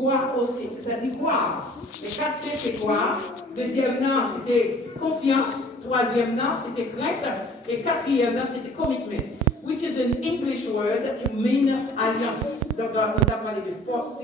croire aussi. Ça dit croire. Les 4 C, c'est croire. Deuxième nom, c'était confiance. Troisième nom, c'était crainte. Et quatrième nom, c'était commitment. Which is an English word qui mean alliance. Donc, on a parlé de forces.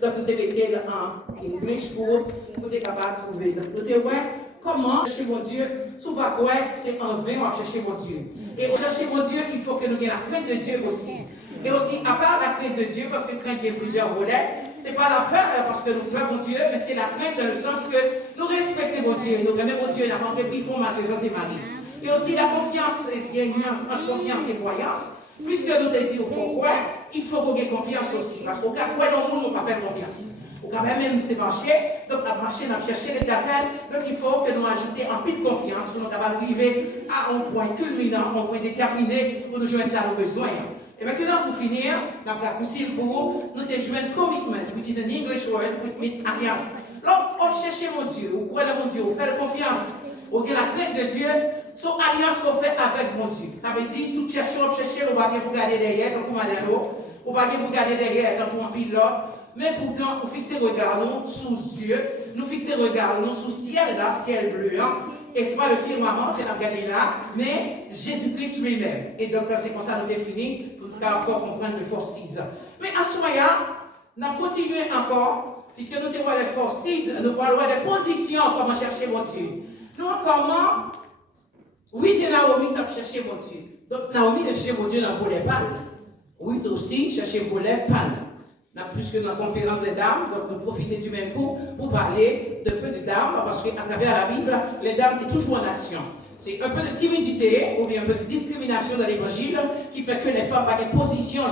Donc, vous devez être en English pour être capable de trouver. Donc, vous devez comment chercher mon Dieu. Souvent, quoi, c'est en vain, on va chercher mon Dieu. Et pour chercher mon Dieu, il faut que nous ayons la crainte de Dieu aussi. Et aussi, à part la crainte de Dieu, parce que crainte il y a plusieurs volets, ce n'est pas la peur parce que nous peur mon Dieu, mais c'est la crainte dans le sens que nous respectons mon Dieu, nous aimons mon Dieu, n'a pas fait font Marie, Rose et Marie. Et aussi la confiance, il y a une nuance entre confiance et croyance. Puisque nous avons dit au fond quoi, il faut qu'on ait confiance aussi. Parce qu'au cas où nous ne pouvons pas faire confiance. Au cas même de marcher, donc à marcher, on a cherché l'éternel. Donc il faut que nous ajoutions un peu de confiance pour nous arriver à un point culminant, un point déterminé pour nous joindre à nos besoins. Et maintenant, pour finir, la possible pour vous, nous devons joindre commitment, which is an English word, which means alliance. Lorsqu'on cherche mon Dieu, ou croit dans mon Dieu, ou fait confiance, ou que la crainte de Dieu, son alliance qu'on fait avec mon Dieu. Ça veut dire, tout chercher, on va pas pour garder derrière, tant qu'on va aller l'eau, on va pas pour garder derrière, tant qu'on va pile là. Mais pourtant, nous fixons le regard sous Dieu, nous fixons le regard sous ciel, là, ciel bleu, hein. Et ce n'est pas le firmament que nous avons regardé là, mais Jésus-Christ lui-même. Et donc, c'est comme ça que nous avons fini, pour pouvoir comprendre les forces. Mais à ce moment-là, nous avons continué encore, puisque nous avons les forces, nous parlons des positions, comment chercher mon Dieu. Nous, comment, oui, Naomi, nous avons cherché mon Dieu. Donc, Naomi, a cherché mon Dieu dans le volet pâle. Oui, aussi, chercher le volet pâle. Puisque dans la conférence des dames, donc nous profitons du même coup pour parler de peu de dames, parce qu'à travers la Bible, les dames sont toujours en action. C'est un peu de timidité ou bien un peu de discrimination dans l'évangile qui fait que les femmes n'ont pas de position.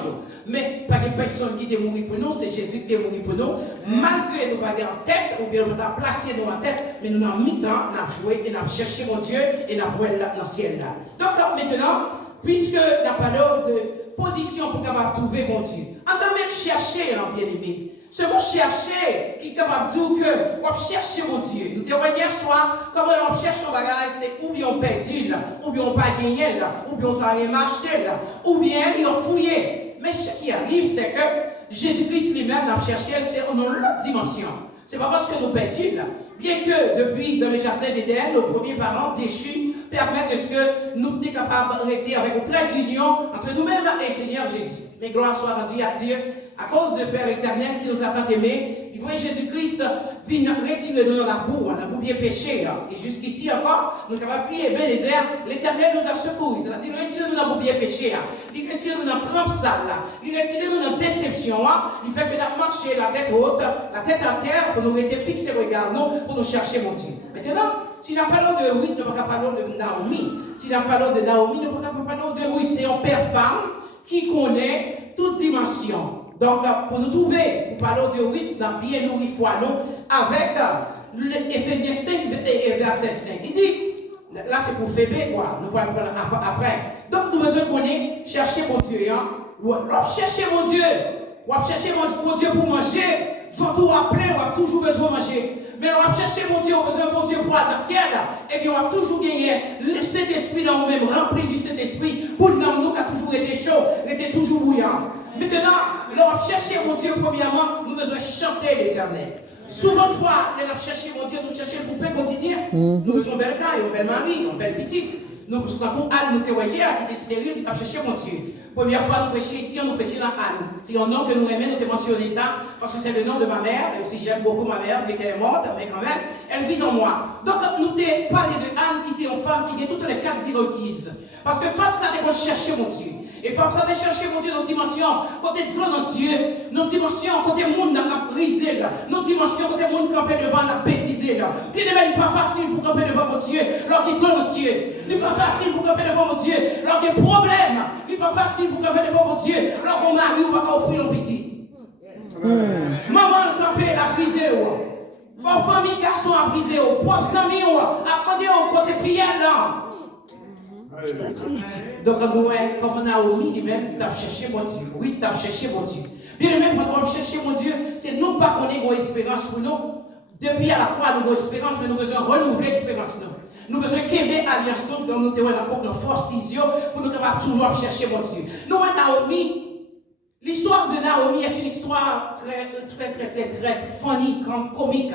Mais pas de personne qui est morte pour nous, c'est Jésus qui est mort pour nous. Malgré nous pas en tête, ou bien nous avons placé dans la tête, mais nous avons mis temps, nous avons joué et nous avons cherché mon Dieu et nous avons joué dans le ciel là. Donc maintenant, puisque la parole de position pour capable trouver mon Dieu. On doit même chercher, bien-aimé. Ce mot chercher qui est capable de dire que on cherche mon Dieu. Nous disons hier soir, comment on cherche un bagage, c'est ou bien on perdu là, ou bien on pas gagné là, ou bien on va rien acheté là, ou bien on fouillé. Mais ce qui arrive, c'est que Jésus-Christ lui-même a cherché, c'est en une autre dimension. Ce n'est pas parce que nous perdus là. Bien que depuis dans le jardin d'Éden, nos premiers parents déchus permettent ce que nous sommes capables d'arrêter avec un trait d'union entre nous-mêmes et le Seigneur Jésus. Mais gloire soit rendue à Dieu, à cause du Père éternel qui nous a tant aimés. Il voit Jésus-Christ venir retirer de nous la boue, la boue bien péché. Et jusqu'ici encore, nous avons prié, ben les airs, l'éternel nous a secouru. C'est-à-dire, retirer nous la boue bien péché. Il retire nous dans la trempe sale. Il retire nous dans la déception. Il fait que nous marcher la tête haute, la tête en terre, pour nous rester fixés, regarder nous, pour nous chercher mon Dieu. Maintenant, si nous parlons de Ruth, nous ne pouvons pas parler de Naomi. Si nous parlons de Naomi, nous ne pouvons pas parler de Ruth. C'est un père-femme qui connaît toute dimension. Donc, pour nous trouver, nous parlons de Ruth dans bien nourri foi, avec Éphésiens 5, verset 5. Il dit, là c'est pour Phébé, quoi. Nous parlons après. Donc, nous besoin connaître, chercher mon Dieu. Chercher mon Dieu. Chercher mon Dieu pour manger. Faut tout rappeler, on a toujours besoin de manger. Mais on va chercher mon Dieu, on a besoin de mon Dieu pour aller dans le ciel. Et bien on va toujours gagner le Saint-Esprit dans nous-mêmes, rempli du Saint-Esprit. Pour nous, qui a toujours été chaud, été toujours bouillant. Maintenant, là, on va chercher mon Dieu, premièrement, nous devons chanter l'Éternel. Souvent de fois, on va chercher mon Dieu, nous chercher le poupée quotidien. Nous besoin de belle caille, une belle mari, une belle petite. Nous avons Anne, nous témoigner, qui était stérile, qui a cherché mon Dieu. Première fois, nous prêchons ici, nous prêchons dans Anne. C'est un nom que nous aimons, nous avons mentionné ça, parce que c'est le nom de ma mère, et aussi j'aime beaucoup ma mère, mais qu'elle est morte, mais quand même, elle vit en moi. Donc, nous avons parlé de Anne, qui était une femme qui a toutes les cartes requises. Parce que femme, ça devait chercher mon Dieu. Et femme, ça devait chercher mon Dieu dans une dimension, côté de grand dans Dieu, dans une dimension, côté monde a brisé, dans une dimension, côté monde campé devant la bêtise. Bien aimé, il n'est pas facile pour camper devant mon Dieu, lorsqu'il est grand dans Dieu. Il n'est pas facile pour camper devant mon Dieu, lorsqu'il y a un problème. Il n'est pas facile pour camper devant mon Dieu, lorsqu'on mari ou pas offrir un petit. Maman campé, a brisé. Mon famille, garçon a brisé. Propres amis, a demandé au côté fidèle. Donc, comme Naomi lui-même, il a cherché mon Dieu. Oui, il a cherché mon Dieu. Bien même quand on cherche mon Dieu, c'est non pas qu'on ait une espérance pour nous. Depuis à la croix, nous avons une espérance, mais nous devons renouveler l'espérance. Nous devons qu'aimer l'alliance dans nos théories, dans nos forces, pour nous capables toujours chercher mon Dieu. Nous, Naomi, L'histoire de Naomi est une histoire très funny, comique.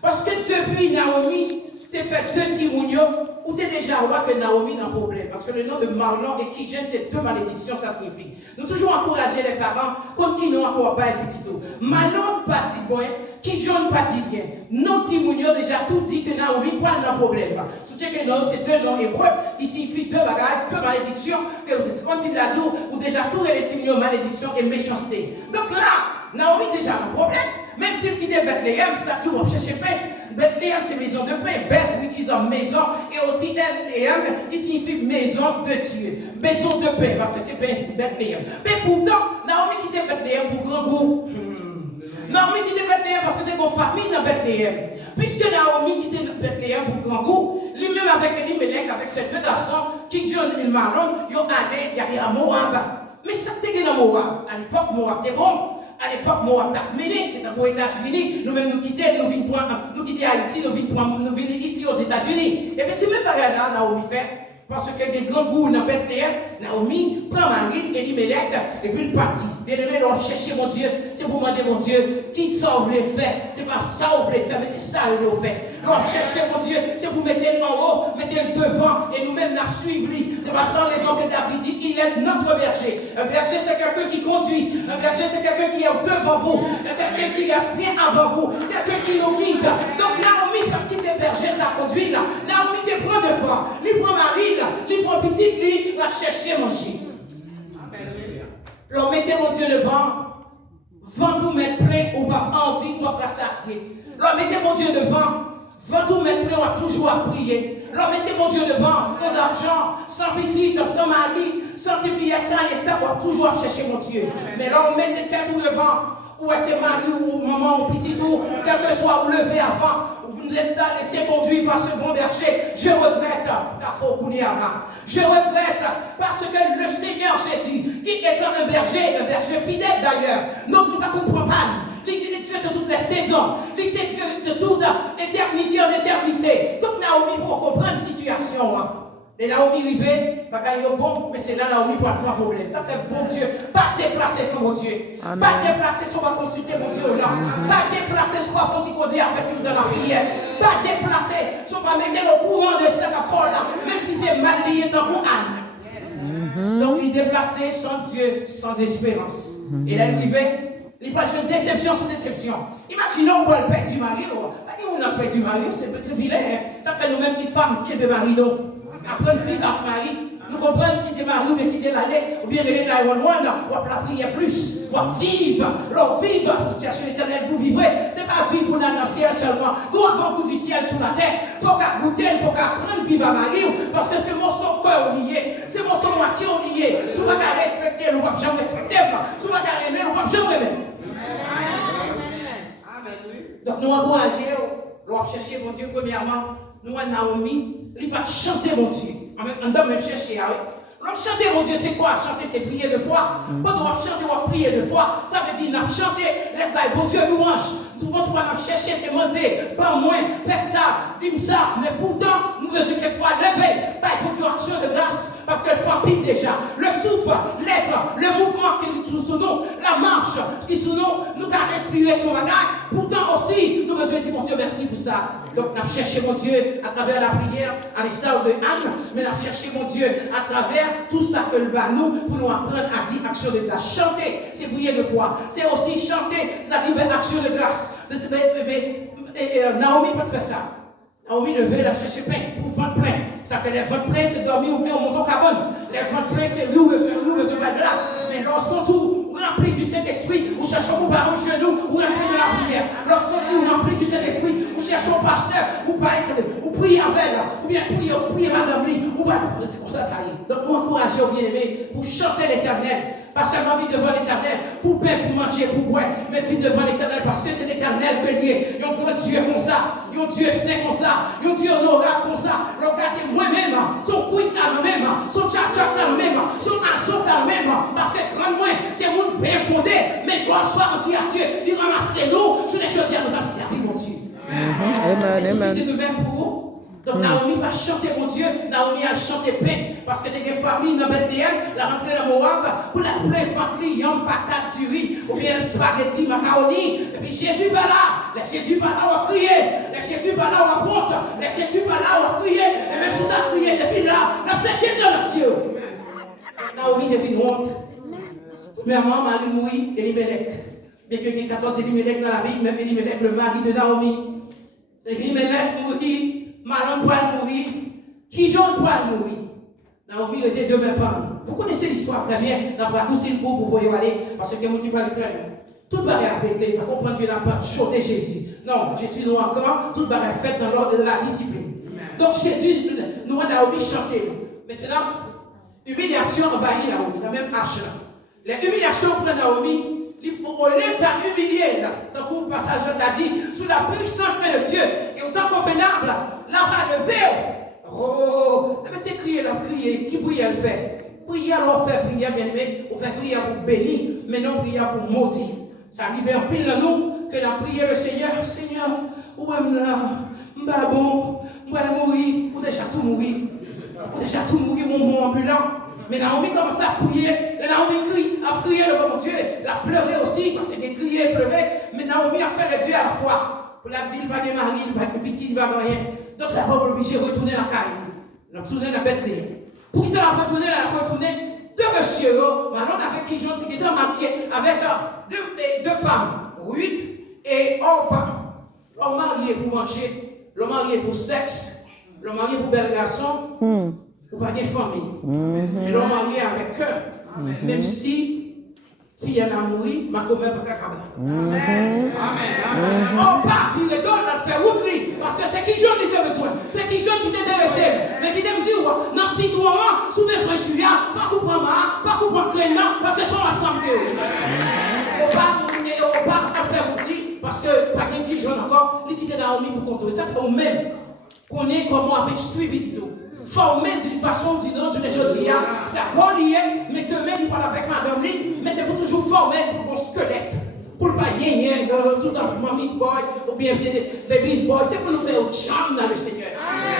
Parce que depuis Naomi, tu fait deux tirounios, ou tu es déjà roi que Naomi n'a pas de problème. Parce que le nom de Marlon et Kijen, c'est deux malédictions, ça signifie. Nous toujours encourager les parents, contre qui n'ont encore pas un petit tout. Marlon pas dit bon, Kijen pas dit bien. Nos tirounios déjà tout dit que Naomi pas de problème. Soutien que non, c'est deux noms hébreux qui signifient deux bagages, deux malédictions, que vous continuez la tour, ou déjà tout les tirounios, malédiction et méchanceté. Donc là, Naomi déjà un problème. Même s'il quittait Bethléem, ça tout va chercher paix. Bethléem, c'est maison de paix. Beth, which is a maison, et aussi Bethléem, qui signifie maison de Dieu. Maison de paix, parce que c'est Bethléem. Mais pourtant, Naomi quittait Bethléem pour grand goût. Naomi quittait Bethléem parce que c'était une famille dans Bethléem. Puisque Naomi quittait Bethléem pour grand goût, lui-même avec Elimelech, avec ses deux garçons, qui John et Maron, ils ont allé, il y avait à Moab. Mais ça, c'était dans Moab. À l'époque, Moab était bon. À l'époque, Moab t'a mené, c'était aux États-Unis. Nous-mêmes, nous quitter Haïti, nous venons ici aux États-Unis. Et bien, c'est même pas là, Naomi fait. Parce que des grands goûts dans Bethléem, Naomi prend Marie, Elimelech, et puis il partit. Bien aimé, on chercher mon Dieu, c'est pour demander mon Dieu, qui ça vous voulez faire? C'est pas ça vous voulez faire, mais c'est ça vous voulez faire. On chercher mon Dieu, c'est pour mettre en haut, mettez-le devant, et nous-mêmes nous suivons lui. C'est pas sans raison que David dit, il est notre berger. Un berger, c'est quelqu'un qui conduit. Un berger, c'est quelqu'un qui est devant vous. Quelqu'un qui vient avant vous. Quelqu'un qui nous guide. Donc Naomi, quand il est berger, ça conduit là. Naomi te prend devant. Lui prend Marie là. Lui prend petite, lui va chercher manger. Alors mettez mon Dieu devant. Vent tout mettre plein ou pas envie ou pas rassasier. Alors mettez mon Dieu devant. Vent tout mettre plein ou pas toujours à prier. Alors mettez mon Dieu devant, sans argent, sans petite, sans mari, sans tipier, sans état, ou toujours à chercher mon Dieu. Mais là on mettez tête tout devant. Ou c'est mari ou maman ou petit ou quel que soit vous levez avant. Vous êtes laissé conduire par ce bon berger. Je regrette, je regrette parce que le Seigneur Jésus, qui est un berger fidèle d'ailleurs, non, il ne comprend pas. Il est Dieu de toutes les saisons. Il est Dieu de toute éternité en éternité. Donc Naomi pour comprendre la situation. Et Naomi arrivait, bon, mais c'est là Naomi pour avoir un problème. Ça fait bon Dieu, pas déplacer son bon Dieu. Amen. Pas déplacer son va consulter mon Dieu là. Pas déplacer son va causer avec lui dans la prière. Pas déplacer son va mettre au courant de cette folle là. Même si c'est mal lié dans mon âme. Donc il déplaçait sans Dieu, sans espérance. Et là il arrivait, il passe de déception sur déception. Imaginons qu'on le perd du mari. On a perdu du mari, c'est vilain. Ça fait nous-mêmes qui femmes qui est mari. Apprendre à vivre avec Marie, nous comprenons quitter Marie ou bien quitter l'année, ou bien aller dans le monde, ou la prier plus, ou vivre, vivre, situation éternelle, vous vivrez. Ce n'est pas vivre dans le ciel seulement, nous avons goût du ciel sous la terre. Il faut qu'à goûter, il faut qu'à apprendre à vivre à Marie, parce que c'est mon son cœur lié, c'est mon son moitié lié. Si vous ne pouvez respecter, vous ne pouvez jamais respecter, si vous ne pouvez aimer, vous ne pouvez jamais aimer. Donc nous encourageons, nous chercher mon Dieu premièrement, nous à Naomi. Il va chanter mon Dieu. On doit même chercher. Alors, chanter mon Dieu, c'est quoi? Chanter, c'est prier de foi. Quand on va chanter, on va prier de foi. Ça veut dire, on a chanté, les bails, bon Dieu, louange. Tout le monde va chercher, c'est monter. Pas moins, fais ça, dis-moi ça. Mais pourtant, nous devons quelquefois lever. Bail pour Dieu, action de grâce. Parce qu'elle fait pire déjà. Le souffle, l'être, le mouvement qui nous sous nous, la marche qui sous nous, nous avons respiré son bagage. Pourtant aussi, nous devons dire, mon Dieu, merci pour ça. Donc, nous avons cherché mon Dieu à travers la prière, à l'instar de Anne, mais nous avons cherché mon Dieu à travers tout ça que le bas nous, pour nous apprendre à dire action de grâce. Chanter, c'est prier de foi. C'est aussi chanter, c'est-à-dire action de grâce. Naomi peut faire ça. Naomi levait la chercher plein, pour vendre plein. Ça fait les ventes plein, c'est dormir ou bien on monte au cabane. Les ventes plein, c'est nous, le là. Mais lorsqu'on tout rempli du Saint-Esprit, nous cherchons pour parler chez nous, ou rentrer dans la prière. Lorsqu'on dit rempli du Saint-Esprit, nous cherchons pasteur, ou prier avec, ou bien prier madame Lee, ou pas. C'est pour ça ça y est. Donc nous encourageons bien aimés pour chanter l'Éternel. Pas seulement vivre devant l'Éternel, pour paix, pour manger, pour boire, mais vivre devant l'Éternel parce que c'est l'Éternel que lié. Il y a un Dieu comme ça, il y a un Dieu saint comme ça, il y a un Dieu honorable comme ça. Regardez moi-même, son couille dans le même, son tchatchak dans le même, son azot dans le même, parce que grand moins, c'est mon bien fondé, mais gloire soit rendu à Dieu. Il ramasse nous, je les jeudi à nous servir, mon Dieu. Amen. Et si c'est de même pour vous, Donc Naomi va chanter mon Dieu, Naomi a chanté paix, parce que des familles dans Bethléem, la rentrée dans Moab, pour la pleine ventre, yam patate du riz, ou bien spaghetti, macaroni, et puis Jésus va là, Jésus va là, on va crier, Jésus va là, on va prendre, Jésus va là, on va crier, et même si on a crié depuis là, on a séché dans les cieux. Naomi est une honte. Premièrement, Marie mourit, Elimelech. Bien qu'il y ait 14 Elimelech dans la Bible, même Elimelech, le mari de Naomi. Elimelech mourit. Malon poil mourir, qui jaune poil mourir. Naomi était deux mêmes parents. Vous connaissez l'histoire très bien. Dans la course, il faut vous y aller, parce que quelqu'un qui parle très bien. Tout le est réglé, pas comprendre que n'a pas choqué Jésus. Non, Jésus nous encore, tout le est fait dans l'ordre de la discipline. Donc Jésus, nous a Naomi chanté. Maintenant, humiliation envahit Naomi, la même hache là. Les humiliations pour Naomi, on l'aime à humilier, dans le passage t'a dit, sous la puissante main de Dieu, et autant convenable, là va lever. Oh, c'est crier, la prier, qui prie elle fait? Prier, alors faire prier, bien aimé, on fait prier pour bénir, mais non prier pour maudire. Ça arrive en pile dans nous, que la prière le Seigneur, Seigneur, où est-ce que bon, moi mourir, ou déjà tout mourir, ou déjà tout mourir, mon ambulant. Mais Naomi commence à prier. Naomi crie, a prié devant mon Dieu. Elle a pleuré aussi, parce qu'elle criait et pleurait. Mais Naomi a fait les deux à la fois. Pour la dire, il va de mari, il va de petit, il va de rien. Donc la pauvre obligée de retourner dans la caille. Elle a retourné dans Bethléem. Pour qui ça l'a retourné? Elle a retourné deux messieurs. Maintenant, avec qui j'en étais marié avec deux femmes, Ruth et Orpa. L'homme marié pour manger, l'homme marié pour sexe, l'homme marié pour bel garçon. Ou pas de famille. Et l'on marié avec eux. Même si fille a mouru, ma commère pas capable. Amen. On part, puis le don, on fait oubli. Parce que c'est qui j'en ai besoin. C'est qui j'en qui t'intéresse. Mais qui t'aime dire, dans 6 mois, sous besoin de suivre, faut qu'on prenne ma, faut qu'on prenne pleinement, parce que sont ensemble. On part à faire oubli, parce que pas quelqu'un qui j'en encore, il quitte Naomi pour contrôler. Ça fait nous-mêmes qu'on est comment avec suivi tout. Formé d'une façon ou d'une autre, je dis, ça va lier, mais que même il parle avec madame Lee, mais c'est pour toujours former pour mon squelette. Pour pas yéyer, tout en mammy's boy, ou bien baby's boy, c'est pour nous faire au charme dans le Seigneur.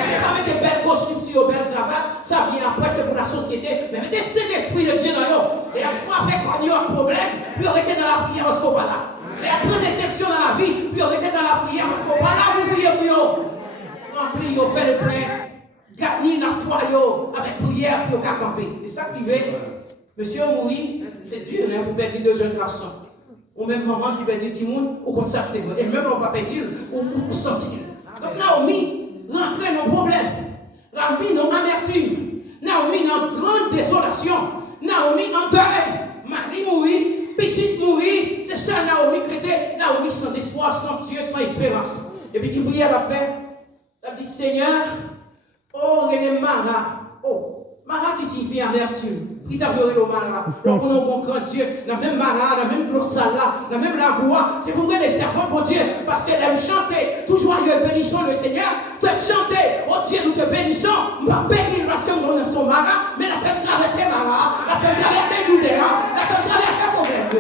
C'est pas mettre des belles costumes sur des belles cravates, ça vient après, c'est pour la société, mais mettez cet esprit de Dieu dans eux. Et à frapper quand il y a un problème, puis arrêtez dans la prière parce qu'on va là. Et après déception dans la vie, puis arrêtez dans la prière parce qu'on va là, vous priez pour eux. Remplis, on fait le plein. Gagner la foi avec prière pour camper. Et ça qui veut, monsieur mourir, c'est dur hein, pour perdre deux jeunes garçons. Ou même maman qui perd du Timoun, ou comme ça c'est vrai. Et même on va perdre, ou sortir. Donc Naomi rentrer dans le problème. Naomi dans l'amertume. Naomi dans grande désolation. Naomi en deuil. Marie mourit, petite mourit. C'est ça Naomi chrétien. Naomi sans espoir, sans Dieu, sans espérance. Et puis qui prie à la fin, elle dit Seigneur, oh, René Mara. Oh, Mara qui signifie amertume. Ils adorent le Mara. Donc, on a un bon grand Dieu. La même Mara, la même Glossala, la même Laboua. C'est pour les servants, mon Dieu. Parce qu'elle aime chanter. Toujours, bénissons le Seigneur. Tu aimes chanter. Oh Dieu, nous te bénissons. On va bénir parce que nous sommes Mara. Mais la fait traverser Mara. La fait traverser Judéa. La fait traverser Proverbe.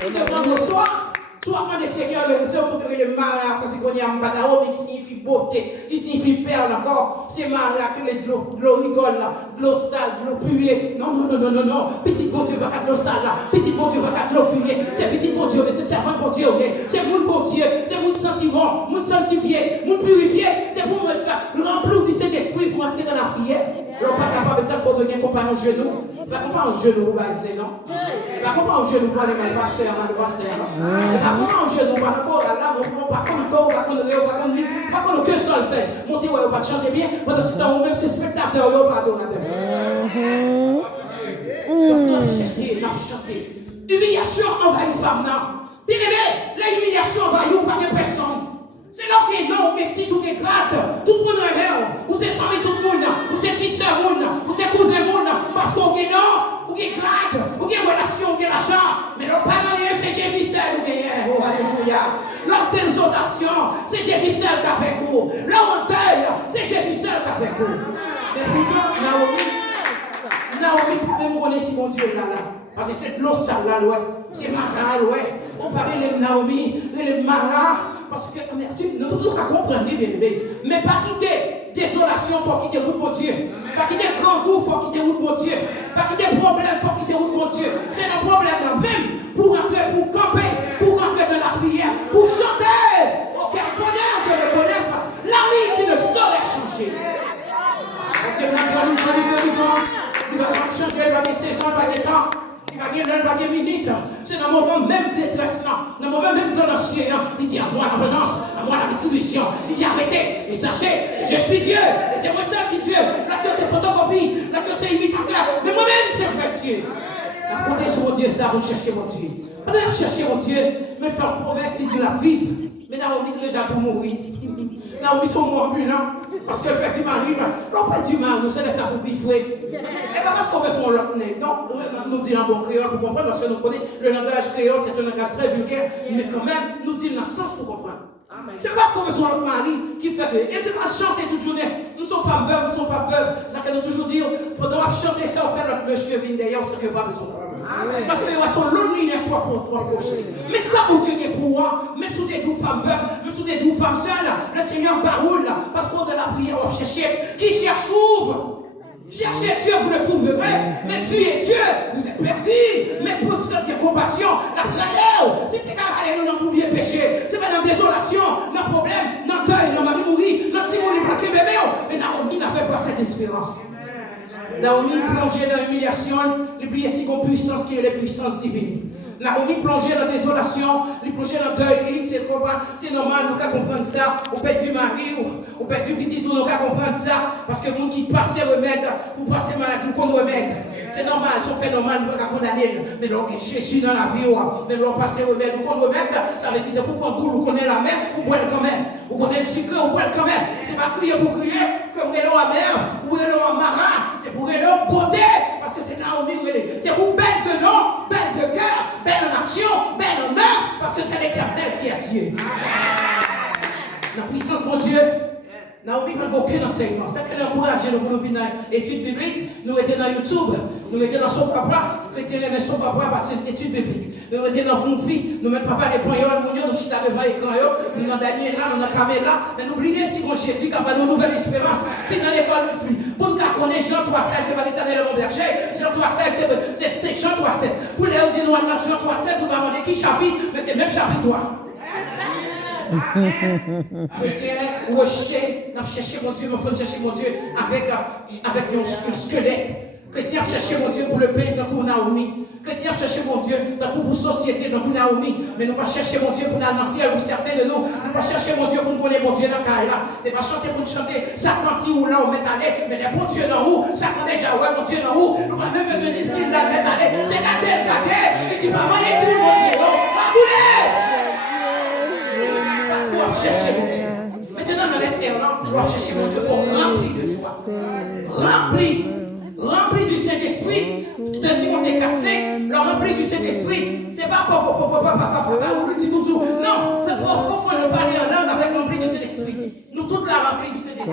Tu demandes le soir. Soit le Seigneur, le Mara, parce qu'on y a un Badaomi qui signifie beauté, qui signifie perle encore. C'est Mara que les l'eau rigole, l'eau sale, l'eau puée. Non, non, non, non, non, non. Petit bon Dieu, pas de l'eau sale là. Petit bon Dieu, pas de l'eau puée. C'est petit bon Dieu, mais c'est servant bon Dieu. C'est mon bon Dieu, c'est mon sentiment, mon sanctifié, mon purifié. C'est pour me faire remplir du Saint-Esprit pour entrer dans la prière. Alors, pas capable de ça, il faut donner un compagnon au genou. Pas compagnon au genou, vous allez non? Pas compagnon au genou pour aller dans le pasteur, dans le pasteur. Comment je nous pas encore là, on pas comme dos, pas comme Léo, pas comme que seul fait. Montez ouais, pas chanter bien, pendant ce temps même ces spectateurs yo pas adorateur. Donc nous chanter. Humiliation envahit une femme là. Bien aimé, l'humiliation envahit ou pas de personne. C'est là que non, que petit ou que grade, tout le monde est ou c'est sans tout le monde, ou c'est tisseur monde, ou c'est cousin monde, parce qu'on est non, ou qui grade, ou qui relation, ou qui l'argent, mais le parent c'est Jésus seul ou rien, oh alléluia. Leur désolation, c'est Jésus seul qui avec vous. Leur deuil, c'est Jésus seul qui avec vous. Mais pourtant, Naomi pouvait me connaître si mon Dieu là. Parce que c'est l'eau sale là, ouais. C'est Mara, ouais. On parlait de Naomi, de Mara. parce que amertume, nous devons comprendre, bien aimé. Mais pas quitter désolation, il faut quitter route pour Dieu. Pas quitter grand goût, il faut quitter route pour Dieu. Pas quitter problème, il faut quitter route pour Dieu. C'est un problème même pour rentrer, pour camper, pour rentrer dans la prière, pour chanter. Oh, quel bonheur de le connaître. L'ami qui ne saurait changer. Dieu va nous il va changer, il va des saisons, il va des temps. Il va des minutes. C'est dans le moment même détresse, dans le moment même de l'ancien. Il dit à moi la vengeance, à moi la rétribution. Il dit arrêtez et sachez, je suis Dieu. Et c'est moi seul qui Dieu. La Dieu c'est photocopie, la Dieu c'est imitateur. Mais moi-même c'est vrai Dieu. La compter sur mon Dieu, ça, vous cherchez mon Dieu. Pas de chercher mon Dieu, mais faire promesse si Dieu la vive. Mais Naomi déjà tout mourir. Naomi sont morts ambulants. Parce que le père du mari, le père du mari, nous c'est ça pour piffrer. Et pas parce qu'on veut son l'autre nez. Non, nous dit en bon créole pour comprendre, parce que nous connaissons le langage créole, c'est un langage très vulgaire, mais quand même, nous dit dans le sens pour comprendre. C'est parce qu'on veut son l'autre mari qui fait que. Et c'est pas chanter toute journée. Nous sommes femmes veuves, nous sommes femmes veuves. Ça fait nous toujours dire, pendant qu'on chanter ça, on fait notre monsieur vient d'ailleurs, on sait qu'il n'y a pas besoin. Parce qu'il y a son loneliness soit pour toi prochain. Mais ça, mon Dieu, est pour moi, même sous des toutes femmes veuves, même sous des toutes femmes seules, le Seigneur baroule, parce qu'on de la prière, on cherche. Qui cherche, trouve. Cherchez Dieu, vous le trouverez. Mais tu es Dieu, vous êtes perdu. Mais pour ce qui est compassion, la prière, si tu es carré, nous n'avons bien péché. C'est pas dans la désolation, dans le problème, dans le deuil, dans Marie mourir, dans le petit monde, les bébé. Mais Naomi n'avait pas cette espérance. Naomi plongeait dans l'humiliation, il oubliait si qu'on puissance qui est la puissance divine. Naomi plongeait dans la désolation, il plongeait dans le deuil, c'est normal, nous pouvons comprendre ça. On perd du mari, on perd du petit tout, nous pouvons comprendre ça. Parce que nous qui passent remède, pour passer maladie, qu'on remède. C'est normal, c'est un fait normal, nous ne pouvons pas condamner. Mais donc, Jésus dans la vie, mais nous passer remède, nous qu'on remède, ça veut dire c'est pour qu'on boule, on connaît la mer, on boit quand même. On connaît le sucre, on boit quand même. C'est pas crier pour crier, comme on est à mer, ou on est à marin, c'est pour aller au beauté. Parce que c'est Naomi, c'est pour belle de nom, belle de cœur, belle en action, belle en œuvre, parce que c'est l'Éternel qui est Dieu. La puissance de mon Dieu. Naomi n'a aucun enseignement. C'est qu'elle a encouragé nous pour nous venir dans l'étude biblique. Nous étions dans YouTube, nous étions dans son papa. Chrétien aimait son papa parce que c'est étude biblique. Nous étions dans mon vie, nous mettons papa les points, nous chita devant l'écran, nous dans Daniel là, nous dans Camela. Mais n'oubliez si mon Jésus qui a une nouvelle espérance, c'est dans l'école depuis. Pour nous connaître Jean 3,16, c'est pas l'Éternel de mon berger. Jean 3,16, c'est Jean 3,16. Pour les dire nous dans Jean 3,16, vous m'avez demandé qui chapitre, mais c'est le même chapitre 3. Ou rejeter, nous chercher mon Dieu, nous faut chercher mon Dieu avec un squelette. Chrétien chercher mon Dieu pour le pays dans Naomi. Chrétien chercher mon Dieu dans la société dans Naomi. Mais nous pas chercher mon Dieu pour aller dans le ciel, pour certains de nous. Nous pas chercher mon Dieu pour nous connaître mon Dieu dans le carré. C'est pas chanter pour nous chanter. Satan si ou là on met aller, mais les bons Dieu dans où? Satan déjà ouais mon Dieu dans où? Nous pas même besoin de dire là mettre aller. C'est garder. Il dit pas moyen de mon Dieu. Non, pas couler. Parce qu'on va chercher mon Dieu. Maintenant dans l'éternel, on va chercher mon Dieu. Il faut remplir de joie. Rempli du Saint-Esprit, de Timothée 4,5, le rempli du Saint-Esprit, c'est pas ou dit toujours. Non, c'est pas qu'on faut le parler en langue avec rempli du Saint-Esprit. Nous toutes la remplis du Saint-Esprit.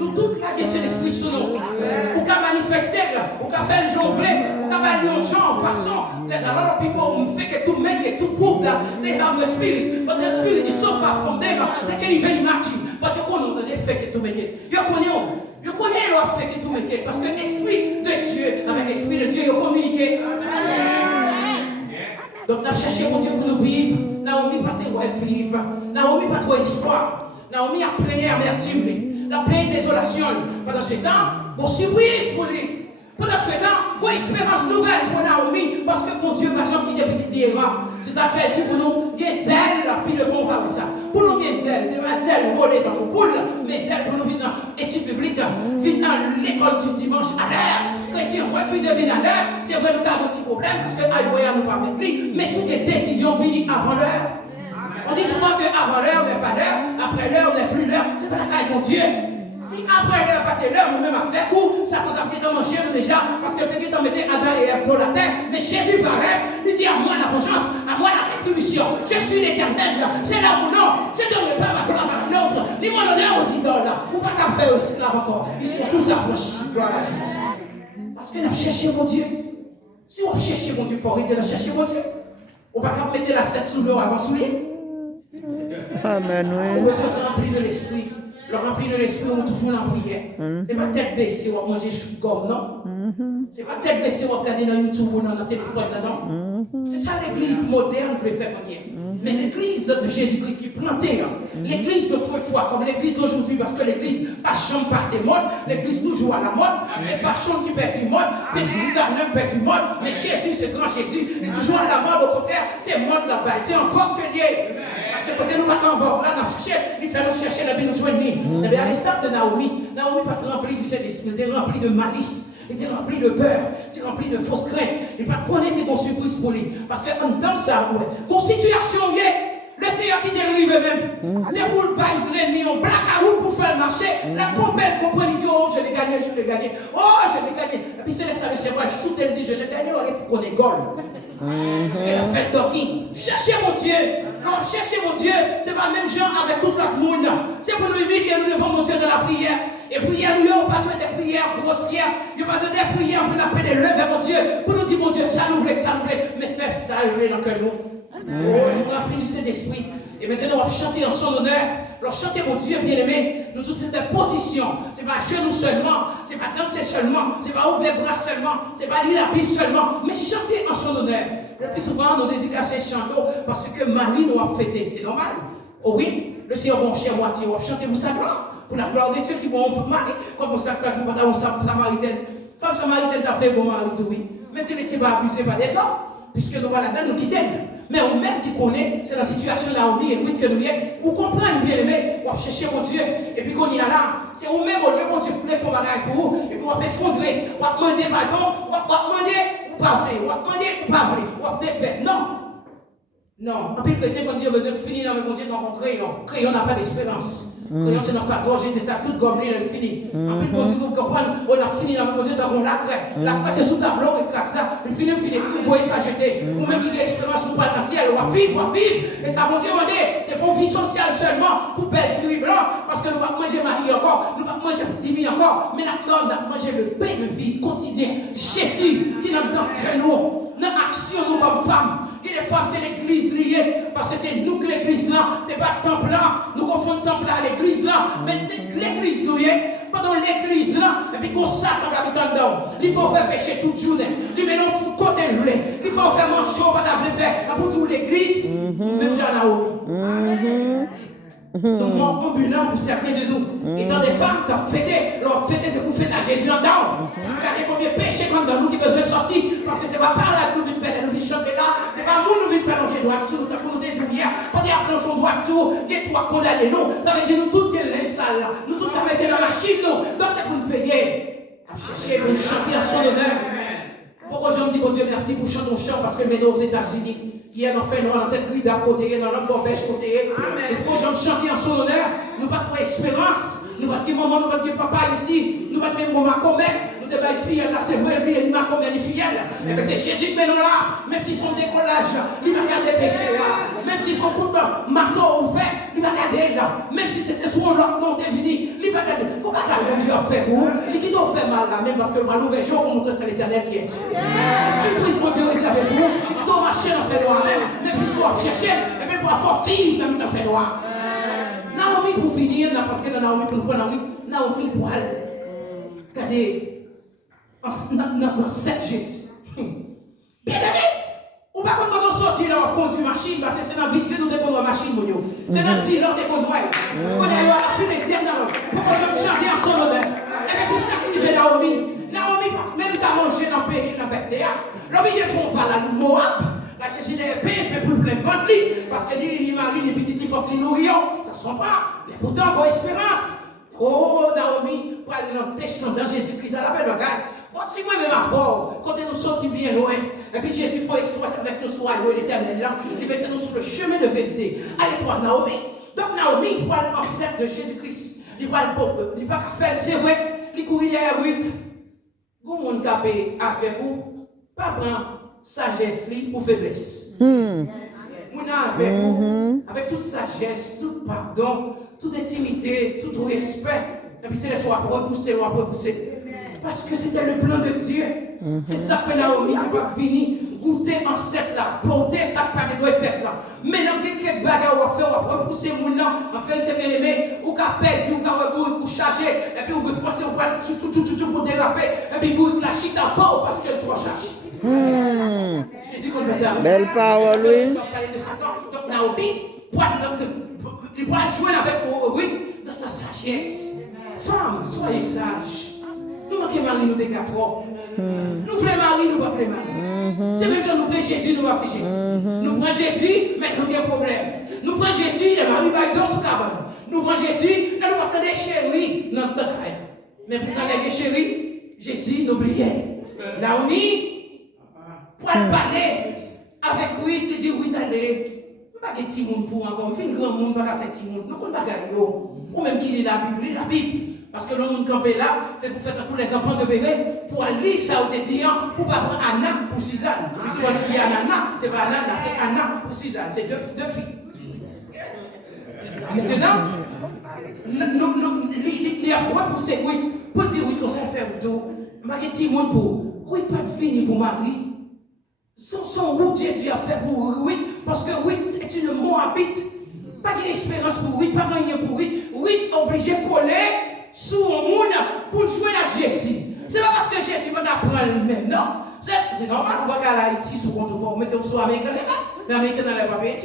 Nous toutes la du Saint-Esprit sur nous. Ou qu'à manifester, ou qu'à faire le jonglé, ou qu'à parler en gens en façon. There's a lot of people who think it to make it to prove that they have the Spirit. But the Spirit is so far from them, they can't even imagine. But you can't they fake it to make it. Je connais le fait que tout métier parce que l'esprit de Dieu avec l'esprit de Dieu il communiqué. Donc nous cherchons mon Dieu pour nous vivre. Naomi pas te vivre. Naomi pas trop espoir. Naomi a plein amertume, la pleine désolation. Pendant ce temps, bon surprise pour lui. Pendant ce temps, bon espérance nouvelle pour Naomi parce que mon Dieu va jamais quitter petit diamant. C'est ça fait dire pour nous, il y a zèle puis le vont voir ça. Pour nous, il y a zèle, c'est pas zèle voler dans nos poules, mais zèle pour nous venir dans l'étude biblique, venir dans l'école du dimanche à l'heure. Chrétien, refuse de venir à l'heure, c'est vrai nous avons un petit problème parce que aïe, nous pas mettre lui, mais sous des décisions venues avant l'heure. On dit souvent qu'avant l'heure, on n'est pas l'heure, après l'heure, on n'est plus l'heure, c'est pas la taille de mon Dieu. Si après l'heure, pas l'heure, nous-mêmes à faire coup, ça compte à bien manger déjà, parce que quelqu'un t'en mettait Adam et Ève dans la terre, mais Jésus paraît, il dit à moi la vengeance, à moi la rétribution, je suis l'Éternel, c'est là mon nom, je ne donnerai pas ma gloire à l'autre, ni mon honneur aux idoles, ou pas qu'à faire esclave encore, ils sont tous affranchis, gloire à Jésus. Parce qu'on a cherché mon Dieu. Si on cherche mon Dieu, il faut arrêter de chercher mon Dieu. On ne va pas mettre la tête sous l'eau avant sous lui. Amen, On oui. besoin de remplir de l'esprit. Le remplir de l'esprit, on est toujours en prière. C'est pas tête baissée, on va manger chou-gomme, non? C'est pas tête baissée, on va regarder dans YouTube ou dans le téléphone, non? C'est ça l'église moderne voulait faire manière. Mais l'église de Jésus-Christ qui plantait, l'église d'autrefois, comme l'église d'aujourd'hui, parce que l'église pas chambre passé mode, l'église toujours à la mode, c'est fashion qui perd du mode, c'est designer qui perd du mode, mais Jésus, ce grand Jésus, il est toujours à la mode, au contraire, c'est mode là-bas, c'est encore que lié. Parce que quand nous battons en vogue, là, il fait nous chercher, là, nous joindre. Mais à l'instar de Naomi, Naomi pas rempli du Saint-Esprit, il était rempli de malice, il était rempli de peur, il était rempli de fausses craintes. Il n'a pas connaître qu'on surprise pour lui. Parce que dans ça, con situation, le Seigneur qui t'est arrivé même, c'est pour le bail de l'ennemi, on black à route pour faire le marché. La compagnie comprend, il dit, oh, je l'ai gagné, je l'ai gagné. Oh, je l'ai gagné. Et puis c'est ça, le Seigneur, shoot, elle dit, je l'ai gagné, on arrête qu'on est gold. Parce qu'elle a fait dormir. Cherchez mon Dieu. Non, cherchez mon Dieu. C'est pas même gens avec tout le monde. C'est pour nous humilier, nous devons mon Dieu dans la prière. Et prière, nous n'avons pas de prières grossières. Nous n'avons pas de prières pour nous appeler de lever mon Dieu. Pour nous dire, mon Dieu, ça nous voulait. Mais faire ça, nous dans le cœur nous. Oh, nous remplis du Saint-Esprit. Et maintenant, on va chanter en son honneur. Alors, chanter mon Dieu bien-aimé. Nous tous, c'est des positions. Ce n'est pas genoux seulement. Ce n'est pas danser seulement. Ce n'est pas ouvrir les bras seulement. Ce n'est pas lire la Bible seulement. Mais chanter en son honneur. Le plus souvent, nous dédicaces chantons parce que Marie nous a fêté. C'est normal. Oh oui, le Seigneur, mon cher moitié, on va chanter pour sa gloire. Pour la gloire de Dieu qui vont marier. Comme on s'appelle, qui vont avoir Samaritaine. Femme Samaritaine, t'as fait bon mari, oui. Mais tu ne laissez pas abuser par des hommes. Puisque nous voilà là, nous quittons. Mais on même qui connaît, c'est la situation là où on est, oui, que nous y est. Vous comprenez bien aimé, on va chercher mon Dieu. Et puis qu'on y a là, c'est vous-même, mon Dieu, vous font bagage pour vous. Et puis on va fondrer, on va demander pardon, on va demander ou pas vrai, on va demander ou pas vrai, on va défaire. Non. Non. En plus, chrétien, quand Dieu veut finir dans le bon Dieu, tant qu'on crayon. Crayon n'a pas d'espérance. Crayon, c'est notre facteur, j'ai ça, toute gomme, elle finit. En plus, bon Dieu, vous comprenez, on a fini dans le bon Dieu, tant qu'on l'a craie. La craie, c'est sous tableau, et craque ça. Il finit, vous voyez ça jeter. Ou même qui a l'espérance, nous pas dans le ciel, on va vivre. Et ça, mon Dieu, c'est pour vie sociale seulement, pour perdre du riz blanc, parce que nous ne manger Marie encore, nous ne manger petit mi encore, mais nous allons manger le pain de vie quotidien. Jésus, qui nous donne que nous, notre action, nous comme femmes. Et les femmes, c'est l'église liée, parce que c'est nous que l'église là, c'est pas le temple là, nous confondons le temple là à l'église là, mais c'est l'église liée, pendant l'église là, et puis qu'on sac en habitant dedans, il faut faire pécher toute journée, il met dans tout côté, il faut faire manger, on va faire pour toute l'église, même Janaomi. Nous sommes ambulants pour certains de nous. Étant des femmes qui ont fêté, leur fêté c'est pour fêter à Jésus en dedans. Regardez combien de péchés comme dans nous qui besoin de sortir. Parce que ce n'est pas par là que nous venons faire, nous venons chanter là. Ce n'est pas nous qui venons faire longer droit dessous, nous avons nous hier. Quand il y a planché droit dessous, il y a trois condamnés nous. Ça veut dire nous tous qui sommes sales là. Nous tous qui avons été dans la machine nous. Donc c'est pour nous faire à chercher, pour nous chanter à son honneur. Pourquoi je me dis, mon Dieu, merci pour chanter au chant parce que nous aux États-Unis. Hier, nous faisons dans la tête gris d'un côté, dans la bordèche côté. Et pourquoi je me chanter en son honneur, nous pas trouver espérance. Nous pas dire maman, nous pas dire papa ici. Nous pas dire maman comme nous pas dire fille là, c'est vrai, lui, il m'a comme elle est fidèle. Et bien c'est Jésus maintenant là, même si son décollage, lui va garder péché là. Même si son coup de marteau ouvert, lui va garder là. Même si c'était son lot non défini, lui va garder. Pourquoi bon Dieu a fait pour vous? Il qui t'a fait mal là, même parce que mal ouvert, jour, on montre que c'est l'éternel qui est. Surprise, mon Dieu, il avait pour vous. Il qui t'a marché dans fait noir, même plus pour chercher, et même pour avoir vivre dans le fait noir. Naomi pour finir, n'importe quel Naomi pour prendre Naomi pour aller. Regardez, dans un 7 Jésus. Bien aimé, ou pas quand on sortit là, on conduit machine, parce que c'est dans vite fait nous devons la machine, mon Dieu. C'est dans le tir, là, on conduit. On est à la fumée, tiens, pourquoi je vais chanter en son honneur? Et bien c'est ça qui fait Naomi. Naomi, même t'as mangé dans le pays, dans le bête. L'obligé font pas la Moab. La chercher des paix, mais pour plein ventre, parce que les maris, les petites, il faut que les nourrions, ça ne se fait pas. Mais pourtant, bonne espérance. Oh, Naomi, pour aller dans le descendant Jésus-Christ, à la belle bagaille. Bon, si moi-même avant, quand nous sortis bien loin, et puis Jésus faut exposer avec nous sur l'éternel là, il mettait nous sur le chemin de vérité. Allez voir Naomi. Donc Naomi, pour aller enceinte de Jésus-Christ, il va pas faire, c'est vrai, il courir derrière oui. Vous, mon capé avec vous, pas prendre sagesse pour faiblesse. Mon avec vous, avec toute sagesse, tout pardon, toute intimité, tout respect, et puis c'est laisse-moi repousser. Parce que c'était le plan de Dieu. C'est ça que Naomi n'a pas fini. Goûter en cette là. Porter ça par les doigts faits là. Maintenant, quelques bagages on va faire, on va repousser mon en fait, t'es bien aimé, ou qu'à perdre, ou qu'à rebout, ou charger, et puis vous pouvez passer au point, tout pour déraper, et puis vous la chute à bord parce qu'elle doit charger. Je dis qu'on fait ça. Belle parole, oui. Donc, Naomi, il pourra jouer avec oui, dans sa sagesse. Femme, soyez sage. Nous manquons mari, nous dégâts trop. Nous voulons mari, nous ne voulons pas mari. C'est même si nous voulons Jésus, nous ne voulons pas Jésus. Nous prenons Jésus, mais nous avons un problème. Nous prenons Jésus, le mari va dans ce cabane. Nous prenons Jésus, là nous attendons chérie dans notre caille. Mais pour attendre chérie, Jésus nous brillait. Naomi, pour parler avec lui, il dit oui, allez. Nous ne pouvons pas faire petit monde pour encore. Nous grand monde, pas faire petit monde. Nous ne pouvons pas gagner. Ou même qu'il lit la Bible. Parce que l'on campé là, c'est pour faire pour les enfants de bébé, pour lire ça au dédiant, pour pas prendre Anna pour Suzanne. Puisque on dit Anna, c'est pas Anna, c'est Anna pour Suzanne. C'est deux filles. Maintenant, il y a pour c'est oui, pour dire oui, qu'on sait faire tout. Je dis petit monde pour, oui, pas de fini pour Marie. Son route Jésus a fait pour oui, parce que oui, c'est une Moabite. Pas d'espérance pour oui, pas rien pour oui. Oui, obligé de coller sous un monde pour jouer avec Jésus. C'est pas parce que Jésus va t'apprendre même, non. C'est normal, on va aller à Haïti sous compte, vous mettez au sous américain, l'américain dans les papiers,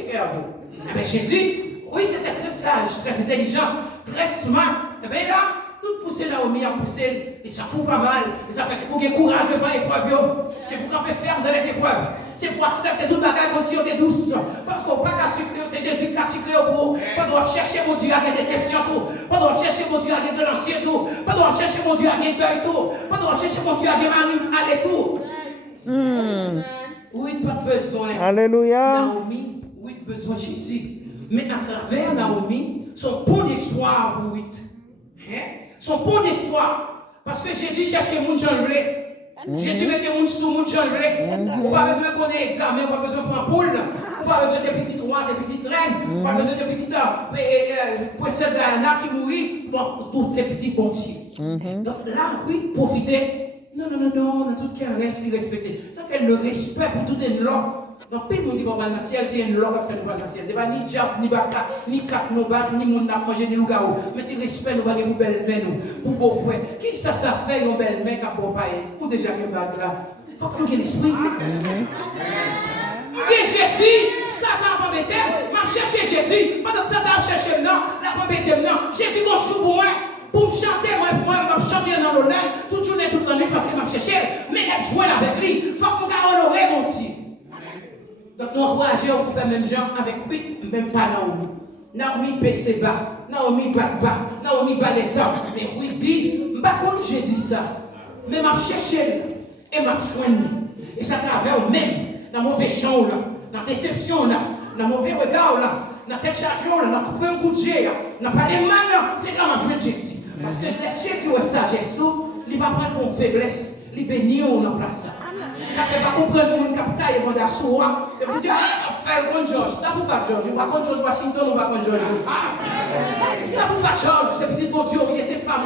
mais Jésus, oui, il était très sage, très intelligent, très smart. Et bien là, tout pousser Naomi a poussé, et ça fout pas mal. Et ça fait pour qu'il y ait courage devant l'épreuve. C'est pour qu'on peut faire dans les épreuves. C'est pour accepter toute bagarre comme si on était douce. Parce qu'on n'a pas qu'à sucrer, c'est Jésus qui a sucré pour. Pas de chercher mon Dieu à des déceptions tout. Pas de chercher mon Dieu à des l'ancien tout. Pas de chercher mon Dieu à des deuil tout. Pas de chercher mon Dieu à des mari à des tout. Oui, pas besoin. Alléluia. Naomi, oui, besoin de Jésus. Mais à travers Naomi, son pont d'espoir pour oui. Son pont d'espoir. Parce que Jésus cherchait mon Jean vrai. Jésus mettait mon sous mon Jean vrai. On n'a pas besoin qu'on ait examen, on n'a pas besoin de prendre poule. On n'a pas besoin de petites rois, de petites reines. On n'a pas besoin de petites princesses Diana qui mourit pour ces petits pontiers. Donc là, oui, profiter. Non, on a tout caresse, il respecter. Ça fait le respect pour toute une loi. Donc, tout le monde qui va dans le ciel, c'est une loi qui fait dans le ciel. Ce n'est pas ni diable, ni baka, ni cap, ni bat, ni moun n'a mangé, ni loup-garou. Mais c'est respect, nous allons pour belle-mère, pour beau frère. Qui ça fait, une belle-mère qui a bon paye, ou déjà une bague là? Il faut que nous ayons l'esprit. Jésus, Satan va mettre, m'a cherché Jésus. Pendant que Satan va chercher non, la va mettre non. Jésus va jouer pour moi. Pour me chanter, moi, je vais chanter dans l'honneur, toute journée, toute l'année, parce qu'il m'a cherché. Mais elle joue avec lui. Il faut qu'on honorer mon petit. Donc, nous encourageons pour faire même gens avec lui, même pas Naomi. Naomi baisse bas, Naomi bat bas, Naomi bat les hommes. Mais oui, dit, je ne sais pas Jésus ça. Mais je cherché et je soigné. Et ça travers même, dans mon mauvais champ, dans la déception, dans mon mauvais regard, dans la tête chargée, dans tout un coup de jet, dans pas les mains, c'est là que je joue Jésus. Parce que je laisse Jésus au sagesse, il va prendre mon faiblesse, il bénit on en place. Ça ne fait pas comprendre mon capital et mon assaut. C'est pour dire, faire un George. Ça vous fait George. On va contre George Washington, on va contre George. Ça vous fait George. C'est petit mon Dieu, c'est femme,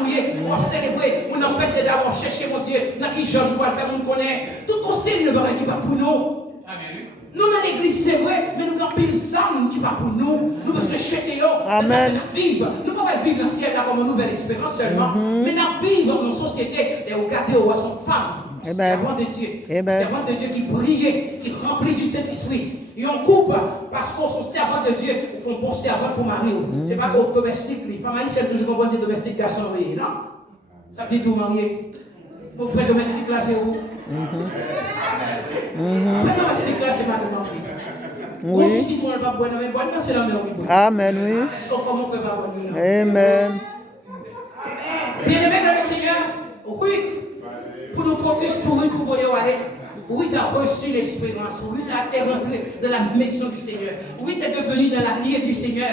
on va célébrer. On a fait des dames, on va chercher mon Dieu. Dans qui George va faire, on connaît. Tout conseil le baril qui va pour nous. Nous, dans l'église, c'est vrai, mais nous avons pile d'âmes qui va pour nous. Nous devons jeter Amen. Vivre. Nous ne pouvons pas vivre dans le ciel là comme une nouvelle espérance seulement. Mais nous vivons dans une société et regarder où sont femmes. Servant de Dieu. Servant de Dieu qui brille, qui remplit du Saint-Esprit. Et on coupe parce qu'on sont servants de Dieu. Ils font bon servant pour Marie. Ce n'est pas qu'au domestique. Les femmes haïtiennes, toujours comprendre dire domestique garçon, non? Ça dit tout marié. Pour faire domestique là, c'est où? Faire domestique là, c'est pas de marié. Oui. Ici, on ne va pas bonne, mais bonne, c'est la même. Amen, oui. Sauf comment on fait pas bonne. Amen. Bien-aimé dans le Seigneur, oui. Pour nous focus sur lui, pour voir aller. Oui, tu as reçu l'espérance. Oui, tu es rentré dans la maison du Seigneur. Oui, tu es devenu dans la liée du Seigneur.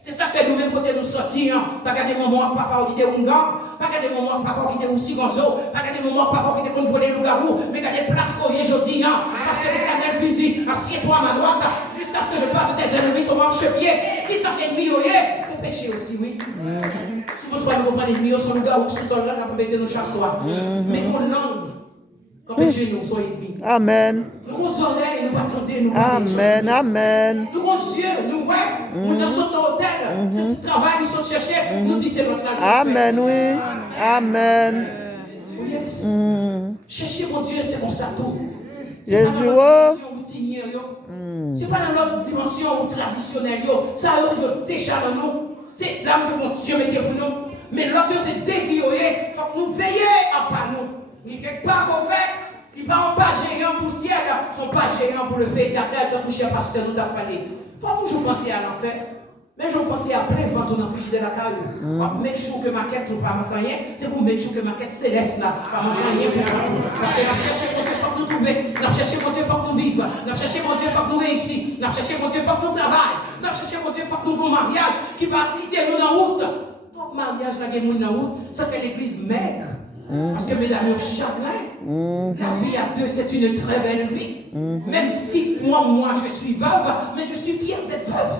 C'est ça que nous-mêmes, quand nous sortions, pas garder mon moment, papa qui était Ungan, pas garder mon moment, papa qui était aussi Gonzo, pas garder mon moment, papa qui était contre voler le garou, mais garder place qu'on vient aujourd'hui, parce que l'Éternel lui dit, assieds-toi à ma droite, jusqu'à ce que je fasse de tes ennemis ton marche-pied. Qui sont ennemis, c'est péché aussi, oui. Si vous voulez, nous prenons l'ennemi, son garou, sous ton là, pour mettre nos chaque soir. Mais qu'on langue, Comme chez nous, soyez ennemis. Amen. Nous avons oreilles, nous attendons, nous Amen. Amen. nous avons yeux, nous voyons, nous sommes dans l'hôtel, c'est ce travail, nous sommes cherchés, nous disons c'est notre travail. Amen, oui. Amen. Yes. Cherchez mon Dieu, c'est comme ça tout. Jésus, C'est pas dans notre dimension routinière, c'est pas dans notre dimension traditionnelle, ça a déjà dans nous. C'est ça que mon Dieu mettait pour nous. Mais l'autre, c'est déguisé, il faut que nous veillions à pas nous. Il y a quelque part qu'on fait, ils ne sont pas géants pour le ciel, ils ne sont pas géants pour le fait éternel, comme cher pasteur nous a parlé. Il faut toujours penser à l'enfer. Même je pense à plein vent dans le frigidaire de la caille. Mettre chaud que ma quête ou pas ma rien, c'est pour mettre chaud que ma quête céleste là, pas ma rien pour parce que nous cherchons mon Dieu, il faut que nous trouvions, nous cherchons mon Dieu, il faut que nous vivions, nous cherchons mon Dieu, il faut que nous réussissions, nous cherchons mon Dieu, il faut que nous travaillions, nous cherchons mon Dieu, il faut que nous ayons un mariage qui va quitter nous dans la route. Votre mariage là qui est dans la route, ça fait l'église maigre. Parce que mesdames, au chagrin, la vie à deux, c'est une très belle vie. Même si moi, je suis veuve, mais je suis fière d'être veuve.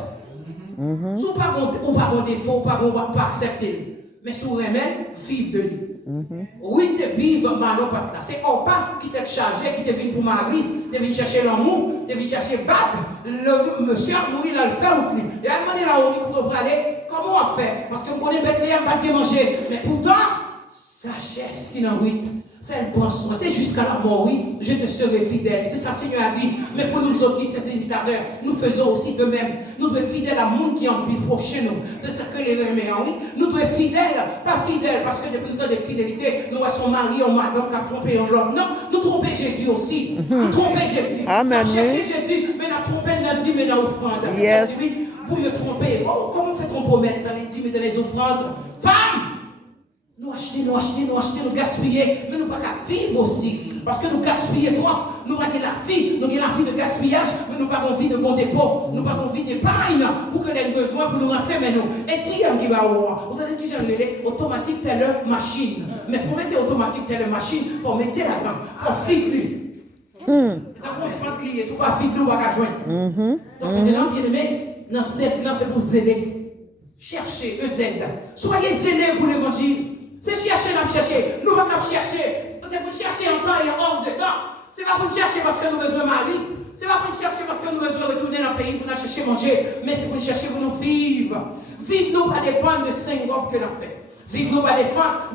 Si vous n'avez pas de défaut, vous ne pas accepter. Mais si vous aimez, vivre de lui. Oui, tu vivre, mais non pas là. C'est Opa qui t'a chargé, qui t'a venu pour mari, tu venu chercher l'amour, tu venu chercher bac. Le monsieur a nourri, il a le fait ou plus. Il a demandé là où il faut aller. Comment on va faire? Parce que vous connaissez Bethléem, pas de manger. Mais pourtant, sagesse qui n'en oui. Fais le bon soin. C'est jusqu'à la mort, oui. Je te serai fidèle. C'est ça, Seigneur a dit. Mais pour nous autres qui sommes imitateurs, nous faisons aussi de même. Nous devons être fidèles à monde qui en vit proche chez nous. C'est ça que les remet, oui. Nous devons être fidèles, pas fidèles, parce que depuis le temps de fidélité, nous avons son mari, on madame qui a trompé l'autre. Non, nous trompons Jésus aussi. Nous trompons Jésus. Amen. Nous cherchons Jésus, mais nous trompons dans les dîmes et dans l'offrande. Yes. Vous le trompez. Oh, comment fait-on promettre dans les dîmes et dans les offrandes? Femme! Nous acheter, nous gaspiller, mais nous ne pouvons pas vivre aussi. Parce que nous gaspillons toi, nous avons la vie, nous avons la vie de gaspillage, mais nous n'avons pas envie de bon dépôt, nous n'avons pas envie d'épargne pour que les besoins pour nous rentrer, mais nous. Et qui qui va avoir? Vous avez dit, j'ai automatique telle machine. Mais pour mettre automatique telle machine, il faut mettre la gramme, il faut figurer. Donc on fait crier, si on ne pas figurer, on va pas joindre. Donc maintenant, bien aimé, dans c'est pour vous aider. Cherchez, eux aident. Soyez zélés pour l'évangile. C'est chercher, nous ne pouvons pas chercher. C'est pour chercher en temps et hors de temps. Ce n'est pas pour chercher parce que nous avons besoin de mari. Ce n'est pas pour chercher parce que nous avons besoin de retourner dans le pays pour nous chercher manger. Mais c'est pour chercher pour nous vivre. Vivre nous pas dépendre de 5 robes que l'on fait. Vivre nous pas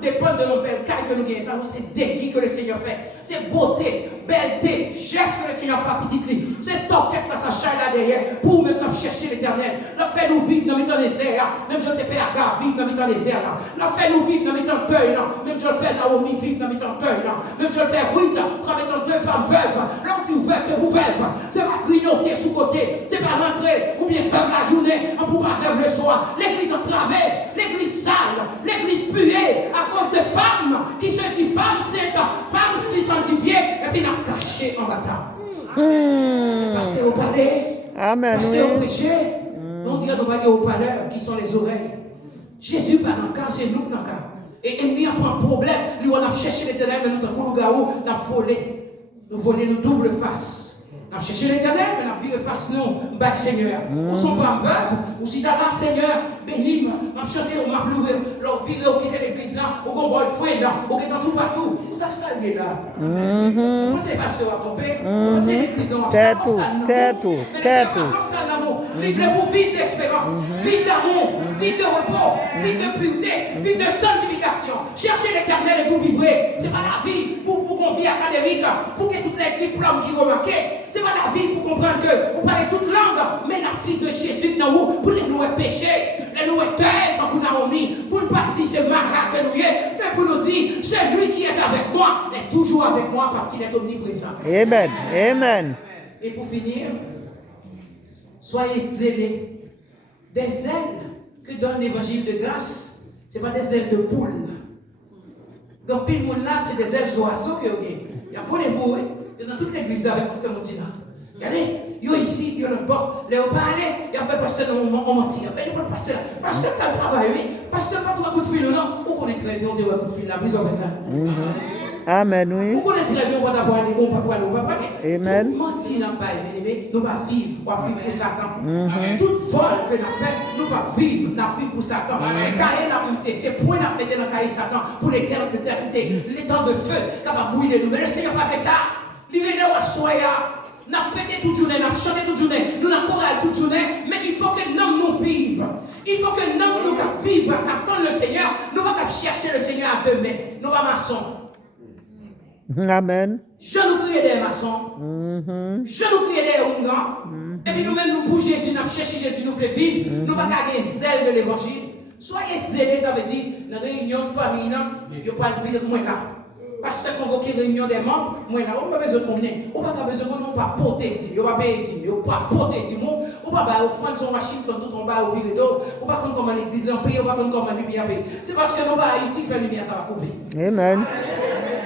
dépendre de nos belles cailles que nous gagnons. Ça, c'est déguis que le Seigneur fait. C'est beauté, belleté, geste que le Seigneur fait petit cri. C'est toquette dans sa chaîne là derrière pour même chercher l'éternel. La fait nous vivre dans le temps des airs. Même je te fais à gare vivre dans le temps des airs. La fait nous vivre dans le temps de deuil. Même je le fais Naomi vivre dans le temps de deuil. Même je le fais Ruth, travaillant 2 femmes veuves. L'autre tu veuve, c'est vous veuve. C'est pas clignoter sous côté. C'est pas rentrer ou bien faire la journée. On ne peut pas faire le soir. L'église en travers, l'église sale, l'église puée à cause de femmes qui se disent femmes saintes, femmes si sanctifiées, et puis n'a caché en bataille. Parce que au palais, Amen. parce que au péché, on dirait nous voyons au palais qui sont les oreilles. Jésus pas dans le cas, c'est nous dans le cas. Et ennemi a un problème, lui on a cherché l'éternel, mais nous avons gaou, nous avons volé. Nous volons nous double face. Nous avons cherché l'éternel, mais nous avons viré face nous, bas Seigneur. Ou sont femmes veuves, ou si j'avais Seigneur, bénis-moi, m'a chanté, on m'a pleuré, l'on viré, on quitté l'église là, on a un boyfriend là, on est dans tout partout. Vous savez ça, il est là. Moi, c'est pas ce qu'on va tomber. C'est l'église en Tais tout. Vivre pour vivre d'espérance, vivre d'amour, vivre de repos, vivre de pureté, vivre de sanctification. Cherchez l'éternel et vous vivrez. Ce n'est pas la vie pour qu'on vie académique, pour que toutes les diplômes qui remarquent. Ce n'est pas la vie pour comprendre que vous parlez toute langue, mais la vie de Jésus dans vous, pour les nouveaux péchés, les nouveaux têtes qu'on a mis, pour ne pas dire c'est marat que nous y est, mais pour nous dire c'est lui qui est avec moi, est toujours avec moi parce qu'il est omniprésent. Amen. Amen. Et pour finir, soyez zélés. Des ailes que donne l'évangile de grâce, ce n'est pas des ailes de poule. Donc, pile monde là, c'est des ailes d'oiseaux que vous avez. Il y a volé bourré. Dans toute l'église avec Pasteur Montina. Regardez, il y a ici, il y a là-bas. Là, on va aller, et après, Pasteur, on mentit. Après, il y a Pasteur. Pasteur, quand il travaille, oui. Pasteur, pas 3 coups de fil, non? On connaît très bien, on dit 3 coups de fil, la prison, mais ça. Amen, oui. Vous connaissez très bien, on va avoir un bon papa, on va pas aller. Amen. Menti n'a pas aimé, nous va vivre, on va vivre pour Satan. Toute vol que nous avons fait, nous va vivre, pour Satan. C'est carré n'a monté, c'est point n'a mettre dans le carré Satan pour l'éternité, les temps de feu, capable de brûler nous. Mais le Seigneur n'a pas fait ça. L'irréné au soya. Nous avons fêté toute journée, nous avons chanté toute journée, nous avons choré toute journée, mais il faut que nous vivons. Il faut que nous vivons, captons le Seigneur. Nous ne pouvons pas chercher le Seigneur à demain. Nous ne sommes pas maçons. Amen. Je nous prie des maçons. Je nous prie des hongans. Et puis nous-mêmes, nous pour Jésus, nous cherchons Jésus, nous voulons vivre. Nous ne pouvons pas garder zèle de l'évangile. Soyez zélés, ça veut dire, dans la réunion de famille, il n'y a pas de vie de moi là. Pasteur convoqué réunion des membres, moi là, on n'a pas besoin de connaître. On n'a pas besoin de connaître, on pas porter, on va payer, on pas porter, on pas offrir son machine quand tout en bas au vide d'eau, on pas comment l'église en paye, on pas comment la lumière paye. C'est parce que nous pas Haïti fait lumière, ça va couper. Amen.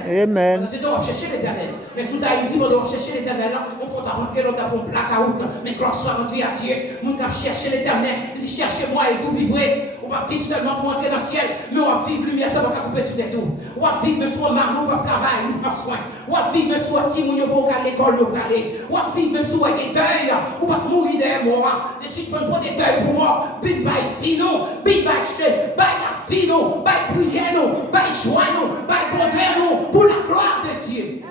Amen. C'est on va chercher l'éternel. Mais sous Haïti, on doit chercher l'éternel, on faut rentrer dans ta pompe plaque à route. Mais quand soit rendu à Dieu, on va chercher l'éternel. Il dit cherchez-moi et vous vivrez. On va vivre seulement pour entrer dans le ciel, mais on va vivre lumière, ça va couper sur les tours. On va vivre même sur un mari, on va travailler, on va soin. On va vivre même sur un petit moun, on va aller à l'école, on va aller. On va vivre même sur un deuil, on va mourir derrière moi. Je suis pas pour des deuils pour moi. Big by fino, big by chef, by la fino, by prière, by joie, by bonheur, pour la gloire de Dieu.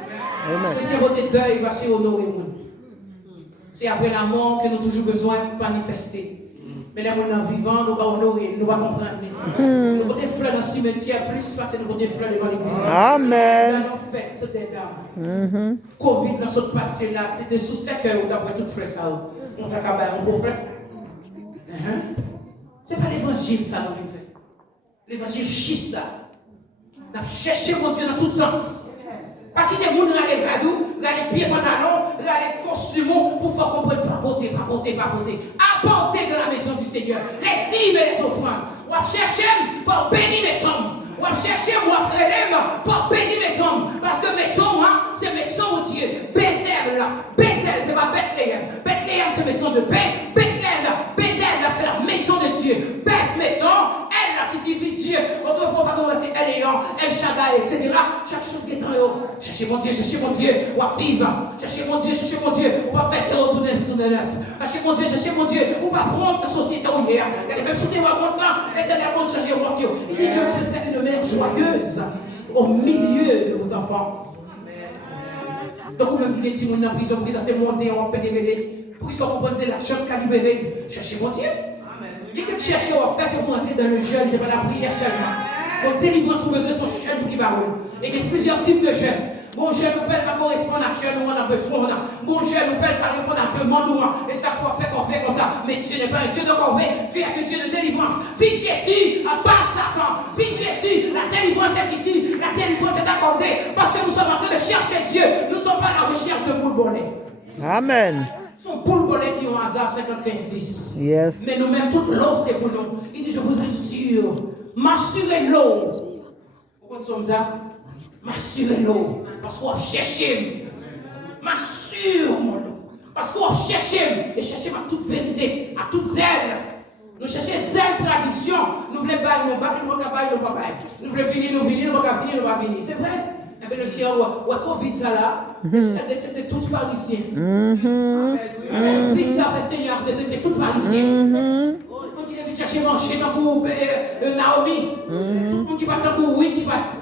Amen. C'est votre deuil, va se honorer. C'est après la mort que nous avons toujours besoin de manifester. Mais là, nous sommes vivants, nous allons honorer, nous allons comprendre. Nous allons fleurs dans le cimetière plus parce que nous allons fleurs devant l'église. Amen. Nous avons fait ce détail. Covid, dans ce passé là, c'était sous 5 heures d'après tout frère ça. On t'a acabé un pauvre frère. C'est pas l'évangile ça, nous fait. L'évangile chisse ça. Nous avons cherché mon Dieu dans tous sens. Pas quitter les gens dans les gradous, dans les pieds pantalons, dans les costumes pour faire comprendre papoter. Apporter dans la maison du Seigneur. Les dîmes et les offrandes. On va chercher, il faut bénir mes hommes. On va chercher, on va prêter, il faut bénir mes hommes. Parce que mes hommes, c'est mes hommes au Dieu. Bethel, c'est pas Bethléem. Bethléem, c'est maison de paix. Bethel, c'est la maison de Dieu. Beth, maison, elle là qui signifie Dieu. Autrefois, par exemple, c'est Elion, El Shaddai, etc. Chaque chose qui est en haut. Cherchez mon Dieu, on va vivre. Cherchez mon Dieu, on va faire ses retourner tout de neuf. Cherchez mon Dieu, on va prendre la société en hier. Et même si on va prendre là, l'éternel va changer au monde. Il dit, Dieu vous fait une mère joyeuse au milieu de vos enfants. Donc, vous même qui est dans la prison, pour que ça s'est monté en pédérélé, pour qu'ils soient compris, c'est la jeune calibrée. Cherchez mon Dieu. Qui que chercher à faire, c'est pour entrer dans le jeûne, c'est pas la prière seulement. Pour délivrance, vous besoin de son jeûne pour qu'il va rouler. Et il y a plusieurs types de jeûnes. Mon jeûne nous fait pas correspondre à jeûne, nous on a besoin. Mon jeûne nous fait pas répondre à demande, et chaque fois fait qu'on fait comme ça. Mais Dieu n'est pas un Dieu de corvée, Dieu est un Dieu de délivrance. Vite Jésus, à bas Satan. Vite Jésus, la délivrance est ici, la délivrance est accordée. Parce que nous sommes en train de chercher Dieu. Nous ne sommes pas à la recherche de boule bonnet. Amen. Son boule bonnet qui ont hasard 55-10. Yes. Mais nous-mêmes, toute l'eau, c'est pour nous. Il dit, je vous assure, m'assurez l'eau. Pourquoi nous sommes ça? M'assurez l'eau. Parce qu'on va chercher. M'assure mon eau. Parce qu'on va chercher. Et chercher à toute vérité, à toute zèle. Nous cherchons zèle tradition. Nous voulons pas, nous voulons pas, nous voulons finir, nous voulons pas finir, nous voulons pas finir. C'est vrai? Eh bien, le Seigneur, ouais, Covid, ça là, c'est tout pharisien. Covid, ça fait Seigneur, c'est tout pharisien. Tout le monde qui vient chercher manger dans le Naomi. Tout le monde qui va dans le oui,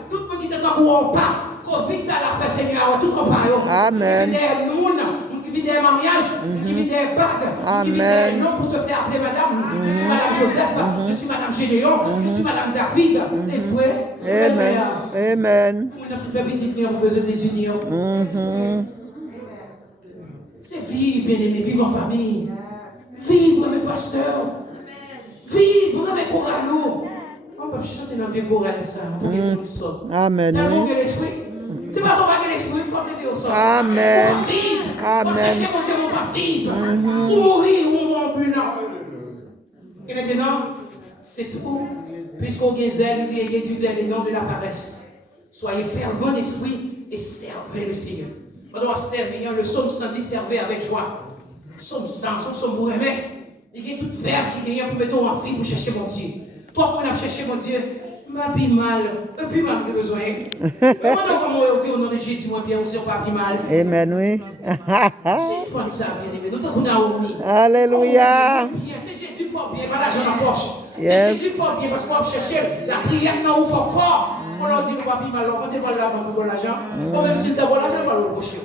tout le monde qui est dans le pas. Covid, ça là fait Seigneur, tout le monde. Amen. Qui vit des mariages, qui vit des bagues, qui vit des noms pour se faire appeler madame. Je suis madame Joseph, je suis madame Gédéon, je suis madame David. Et frère, Amen. Amen. on a fait petite union, on a besoin des unions. C'est vivre, bien aimé, vivre en famille. Vivre, mes pasteurs. Vivre, mes chorales. On peut chanter dans le vieux choral ça, pour que tout le monde sorte. Amen. Tellement que l'esprit. C'est pas son bagage l'esprit, il faut traiter au sol. Amen. On va vivre. Amen. On va chercher mon Dieu, on va vivre. Ou mourir, ou ambulant. Et maintenant, c'est tout. Puisqu'on a zèle, il y a du zèle et non de la paresse. Soyez fervents d'esprit et servez le Seigneur. On doit servir. Le psaume 110, servez avec joie. Psaume 100, psaume pour aimer. Il y a tout verbe qui vient pour mettre en vie pour chercher mon Dieu. Faut qu'on a cherché mon Dieu. m'a pris mal, et puis m'a besoin. Comment on dit au nom de Jésus, moi bien aussi, on pas pris mal. Amen, oui. C'est pas ça, bien aimé. Nous t'avons Naomi. Alléluia. C'est Jésus fort bien, pas l'argent dans la poche. Yes. C'est Jésus fort bien, parce qu'on cherche la prière dans où fort fort. On leur dit, nous pas pris mal, on pense pas là pour l'argent. Bon, même si d'abord l'argent, on va le reprocher.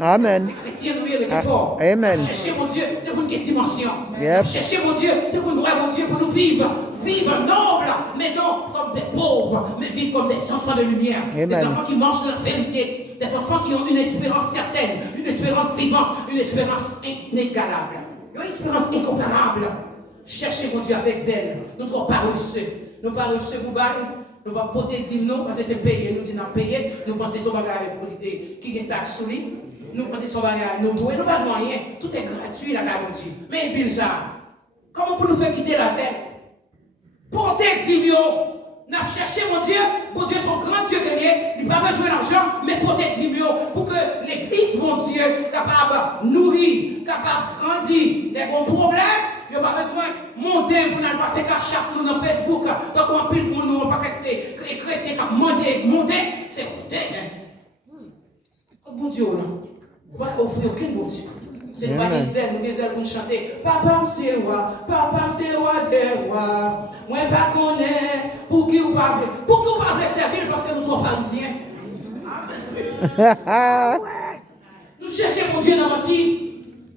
Amen. C'est chrétien, nous, il est fort. Amen. Chercher mon Dieu, c'est pour une dimension. Yep. Chercher mon Dieu, c'est pour nous, mon Dieu, pour nous vivre. Vivre noble, mais non comme des pauvres, mais vivre comme des enfants de lumière. Amen. Des enfants qui mangent de la vérité. Des enfants qui ont une espérance certaine, une espérance vivante, une espérance inégalable, une espérance incomparable. Cherchez mon Dieu avec zèle. Nous ne sommes pas reçus. Nous ne sommes pas reçus pour bailler. Nous ne sommes pas porter dire non, parce que c'est payé. Nous disons payer. Nous pensons que c'est bagage pour qui est taxe sur lui. Nous pensons que c'est bagage nous doit. Nous ne pas rien. Tout est gratuit, la garantie. Mais il ça. Comment pour nous faire quitter la terre? Porter 10 millions. Nous avons cherché mon Dieu, son grand Dieu gagné, il n'a pas besoin d'argent, mais porter 10 millions pour que l'église, mon Dieu, capable de nourrir, capable de grandir, les bons problèmes, il n'y a pas besoin de monter pour nous passer qu'à chaque nous dans Facebook, donc on pile pour nous, on pas les chrétiens qui monter, c'est monter. Comme bon Dieu, on va offrir aucun bon Dieu. C'est pas des ailes, nous des ailes pour chanter. Papa, c'est roi de roi. Moi, pas connaître. Pour qui vous parlez? Pour qui vous parlez servir parce que nous sommes pharisiens. Nous cherchons mon Dieu dans mentir.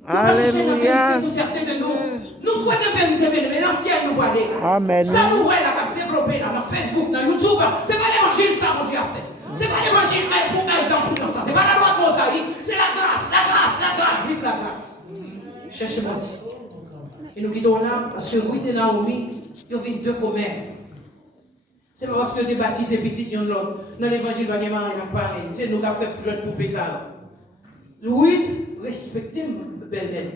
Nous cherchons la vérité pour certains de nous. Nous trouvons de vérité, mais l'ancien nous parle. Amen. Ça nous voit là, qui a développé là, dans Facebook, dans YouTube. C'est pas l'évangile, ça, mon Dieu a fait. C'est pas l'évangile pour un dans ça. C'est pas la loi de Mosaïque. C'est la grâce. Vive la grâce. Cherchez mon Dieu. Et nous quittons là parce que Ruth et Naomi, ils ont vu deux commères. C'est pas parce que des baptisés petites, ils ont l'autre. Dans l'évangile, il n'y a rien à parler. C'est nous qui avons fait pour jeune poupée ça. Ruth respectait belle-mère.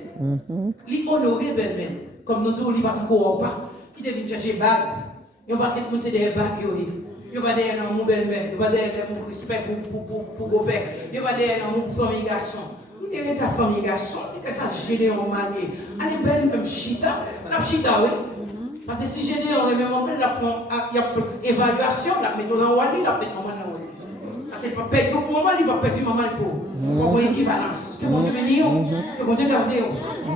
Il honorait belle-mère. Comme nous tous, il va encore pas. Qui devait chercher bague. Ils ont pas tout le monde, c'est des bagues. Ils vont derrière mon belle-mère. Ils vont derrière mon respect pour beau-père. Ils vont derrière mon famille garçon. Il y a ta famille garçon. Que ça gêne en manier. Allez, belle, même chita. La chita, oui. Parce que si j'ai dit, on est même en train de faire évaluation, la mettons dans Wally, la mettons dans Wally. Parce que pas perdre au moment, il va perdre maman et pauvre. Il faut avoir une équivalence. Que mon Dieu bénisse, que mon Dieu garde.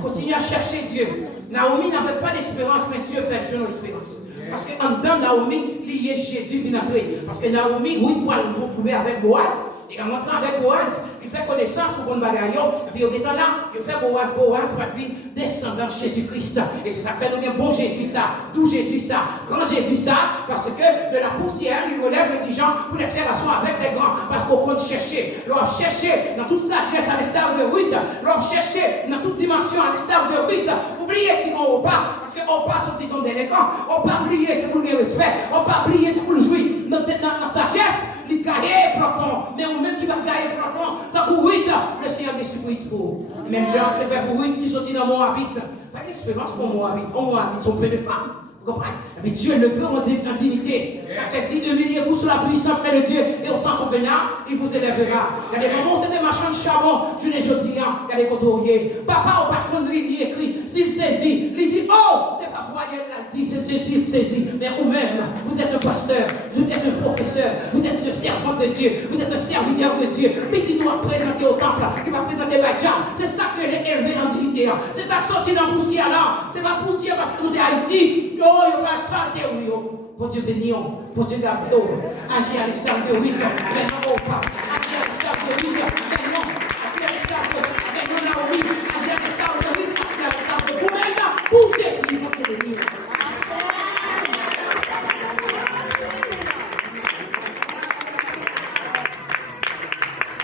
Continuez à chercher Dieu. Naomi n'avait pas d'espérance, mais Dieu fait le jeune espérance. Parce qu'en dedans Naomi, il y a Jésus qui entrer. Parce que Naomi, oui, pour vous trouver avec Boaz. Et en entrant avec Boaz, il fait connaissance au bon bagaille. Et puis, au étant là, il fait Boaz, par lui, descendant Jésus-Christ. Et c'est ça que fait nous bien bon Jésus ça, doux Jésus ça, grand Jésus ça, parce que de la poussière, il relève les gens pour les faire asseoir avec les grands. Parce qu'on compte chercher. L'on chercher dans toute sagesse à l'instar de Ruth. L'on chercher dans toute dimension à l'instar de Ruth. Oubliez si on pas, parce qu'on passe au titre d'éléphant. On pas oublier, c'est pour le respect. On pas oublier, c'est pour le jouir. Dans la sagesse, il gagne Platon, mais on même qui va gagner Platon, tant que Ruth, le Seigneur des surprises pour. Même Jean préfère pour Ruth qui sortit dans mon habit. Pas d'espérance pour mon habit. On habite son peu de femmes. Vous comprenez? Mais Dieu le veut en dignité. Ça fait dit, humiliez-vous sous la puissance de Dieu, et autant qu'on venra, il vous élèvera. Il y a des moments où c'était marchand de charbon, je ne dis rien, il y a des couturiers. Papa au patron de il écrit, s'il saisit, il dit, oh, c'est pas voyelle là, dit, c'est s'il saisit. Mais vous-même, vous êtes un pasteur, vous êtes un professeur, vous êtes un servant de Dieu, vous êtes un serviteur de Dieu. Petit doit présenter au temple, il va présenter Bajam. C'est ça que est élevé en dignité. C'est ça sorti dans la poussière là. C'est pas poussière parce que nous sommes Haïti. Yo, il va asphalter, oui. Pour Dieu bénir, pour Dieu garder. Agir à l'instar de 8 ans. Maintenant, au pas. Agir à l'instar de 8 ans. Maintenant, agir à l'instar de 8 ans. Maintenant, agir à l'instar de 8 ans. Agir à l'instar de vous-même. Pour Jésus, pour Dieu bénir.